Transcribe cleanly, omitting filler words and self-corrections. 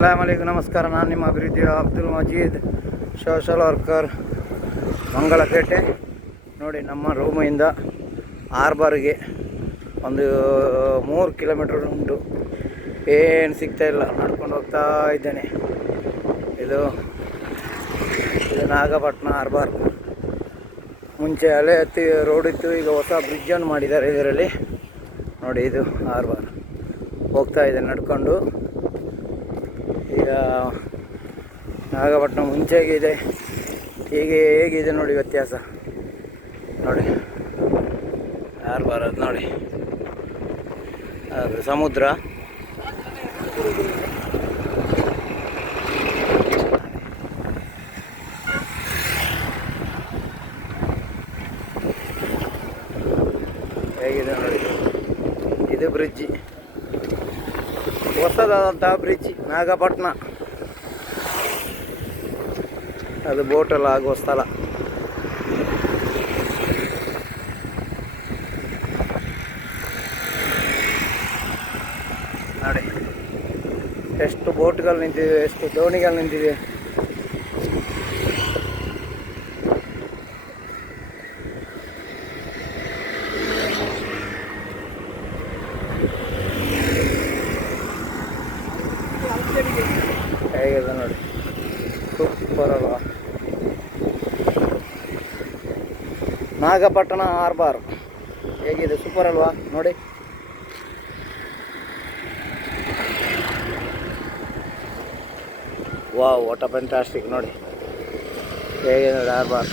ಅಸ್ಸಲಾಮಲೈಕು ನಮಸ್ಕಾರ. ನಾನು ನಿಮ್ಮ ಅಭಿವೃದ್ಧಿ ಅಬ್ದುಲ್ ಮಜೀದ್, ಸೋಷಲ್ ವರ್ಕರ್, ಮಂಗಳಪೇಟೆ. ನೋಡಿ, ನಮ್ಮ ರೂಮಿಂದ ಹಾರ್ಬರ್ಗೆ ಒಂದು 3 ಕಿಲೋಮೀಟರ್ ಉಂಟು. ಏನು ಸಿಗ್ತಾಯಿಲ್ಲ, ನಡ್ಕೊಂಡು ಹೋಗ್ತಾ ಇದ್ದೇನೆ. ಇದು ನಾಗಪಟ್ಟಣ ಹಾರ್ಬರ್. ಮುಂಚೆ ಅಲೆ ಹತ್ತಿ ರೋಡ್ ಇತ್ತು, ಈಗ ಹೊಸ ಬ್ರಿಡ್ಜನ್ನು ಮಾಡಿದ್ದಾರೆ ಇದರಲ್ಲಿ. ನೋಡಿ, ಇದು ಹಾರ್ಬರ್. ಹೋಗ್ತಾ ಇದ್ದೇನೆ ನಡ್ಕೊಂಡು. ಈಗ ನಾಗಪಟ್ಟಣ ಮುಂಚೆಗಿದೆ, ಹೀಗೆ ಹೇಗಿದೆ ನೋಡಿ ವ್ಯತ್ಯಾಸ. ನೋಡಿ ಹಾರ್ಬರ್, ಅದು ನೋಡಿ, ಅದು ಸಮುದ್ರ. ಹೇಗಿದೆ ನೋಡಿ, ಇದು ಬ್ರಿಡ್ಜ್, ಹೊಸದಾದಂತಹ ಬ್ರಿಡ್ಜ್ ನಾಗಪಟ್ಟಣ. ಅದು ಬೋಟೆಲ್ಲ ಆಗುವ ಸ್ಥಳ. ನೋಡಿ ಎಷ್ಟು ಬೋಟ್ಗಳು ನಿಂತಿವೆ, ಎಷ್ಟು ದೋಣಿಗಳು ನಿಂತಿವೆ. ಹೇಗಿದೆ ನೋಡಿ, ಸೂಪರ್ ಅಲ್ವಾ? ನಾಗಪಟ್ಟಣ ಹಾರ್ಬರ್ ಹೇಗಿದೆ, ಸೂಪರ್ ಅಲ್ವಾ? ನೋಡಿ, ವಾವ್, ವಾಟ್ ಅ ಫ್ಯಾಂಟಾಸ್ಟಿಕ್. ನೋಡಿ ಹೇಗಿದೆ ನೋಡಿ ಹಾರ್ಬರ್.